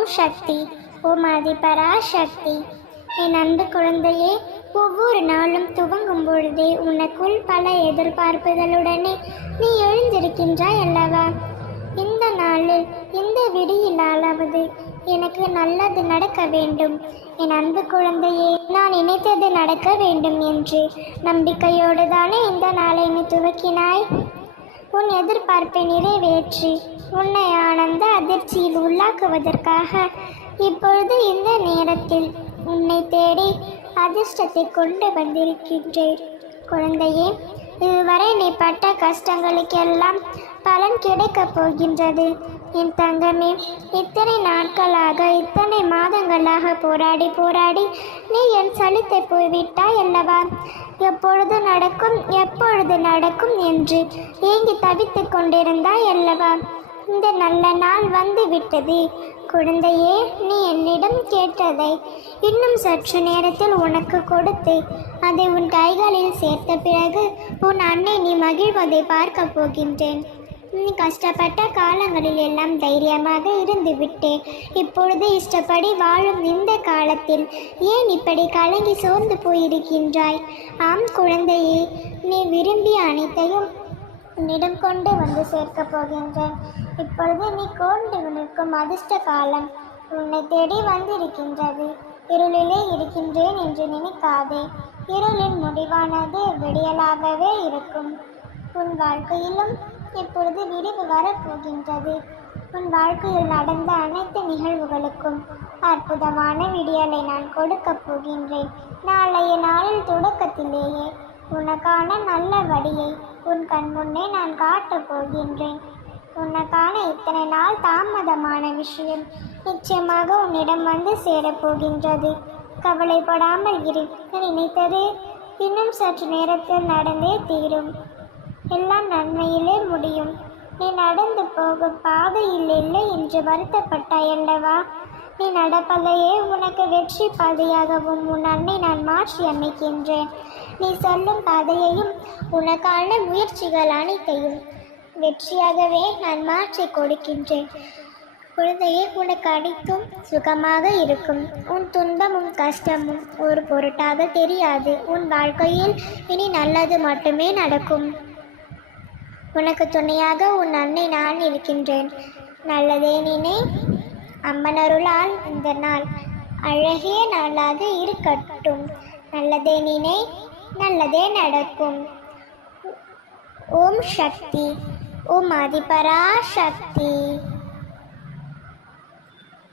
ஓம் சக்தி ஓம் ஆதிபரா சக்தி என் அன்பு குழந்தையே ஒவ்வொரு நாளும் துவங்கும் பொழுதே உனக்குள் பல எதிர்பார்ப்புகளுடனே நீ எழுந்திருக்கின்றாய் அல்லவா? இந்த நாளில் இந்த விடியிலாவது எனக்கு நல்லது நடக்க வேண்டும். என் அன்பு குழந்தையே நான் நினைத்தது நடக்க வேண்டும் என்று நம்பிக்கையோடு தானே இந்த நாளை நீ துவக்கினாய்? உன் எதிர்பார்ப்பை நிறைவேற்றி உன்னை ஆனந்த அதிர்ச்சியில் உள்ளாக்குவதற்காக இப்பொழுது இந்த நேரத்தில் உன்னை தேடி அதிர்ஷ்டத்தை கொண்டு வந்திருக்கின்றேன். குழந்தையே இதுவரை நீ பட்ட கஷ்டங்களுக்கெல்லாம் பலன் கிடைக்கப் போகின்றது. என் தங்கமே இத்தனை நாட்களாக இத்தனை மாதங்களாக போராடி போராடி நீ என் சலித்தை போய்விட்டாய் அல்லவா? எப்பொழுது நடக்கும் எப்பொழுது நடக்கும் என்று ஏங்கி தவித்துக் கொண்டிருந்தாய் அல்லவா? இந்த நல்ல நாள் வந்து விட்டது. குழந்தையே நீ என்னிடம் கேட்டதை இன்னும் சற்று நேரத்தில் உனக்கு கொடுத்து அதை உன் கைகளில் சேர்த்த பிறகு உன் அன்னை நீ மகிழ்வதை பார்க்க போகின்றேன். நீ கஷ்டப்பட்ட காலங்களில் எல்லாம் தைரியமாக இருந்து விட்டேன். இப்பொழுது இஷ்டப்படி வாழும் இந்த காலத்தில் ஏன் இப்படி கலங்கி சோர்ந்து போயிருக்கின்றாய்? ஆம் குழந்தையே நீ விரும்பிய அனைத்தையும் உன்னிடம் கொண்டு வந்து சேர்க்கப் போகின்றேன். இப்பொழுது நீ கோண்டு நிற்கும் அதிர்ஷ்ட காலம் உன்னை தேடி வந்திருக்கின்றது. இருளிலே இருக்கின்றேன் என்று நினைக்காதே. இருளின் முடிவானது விடியலாகவே இருக்கும். உன் வாழ்க்கையிலும் இப்பொழுது விரிவு வரப்போகின்றது. உன் வாழ்க்கையில் நடந்த அனைத்து நிகழ்வுகளுக்கும் அற்புதமான விடியலை நான் கொடுக்கப் போகின்றேன். நாளைய நாளில் தொடக்கத்திலேயே உனக்கான நல்ல வழியை உன் கண் முன்னே நான் காட்டப் போகின்றேன். உனக்கான இத்தனை நாள் தாமதமான விஷயம் நிச்சயமாக உன்னிடம் வந்து சேரப் போகின்றது. கவலைப்படாமல் இரு. நினைத்தது இன்னும் சற்று நேரத்தில் நடந்தே தீரும். எல்லாம் நன்மையிலே முடியும். நீ நடந்து போகும் பாதையில் இல்லை என்று வருத்தப்பட்டாய் அல்லவா? நீ நடப்பதையே உனக்கு வெற்றி பாதையாகவும் உன் அன்னை நான் மாற்றி அமைக்கின்றேன். நீ சொல்லும் பாதையையும் உனக்கான முயற்சிகள் அனைத்தையும் வெற்றியாகவே நான் மாற்றி கொடுக்கின்றேன். குழந்தையே உனக்கு அனைத்தும் சுகமாக இருக்கும். உன் துன்பமும் கஷ்டமும் ஒரு பொருட்டாக தெரியாது. உன் வாழ்க்கையில் இனி நல்லது மட்டுமே நடக்கும். உனக்கு துணையாக உன் அன்னை நான் இருக்கின்றேன். நல்லதே நினை. அம்மனருளால் இந்த நாள் அழகிய நாளாக இருக்கட்டும். நல்லதே நினை நல்லதே நடக்கும். ஓம் சக்தி ஓம் ஆதிபரா சக்தி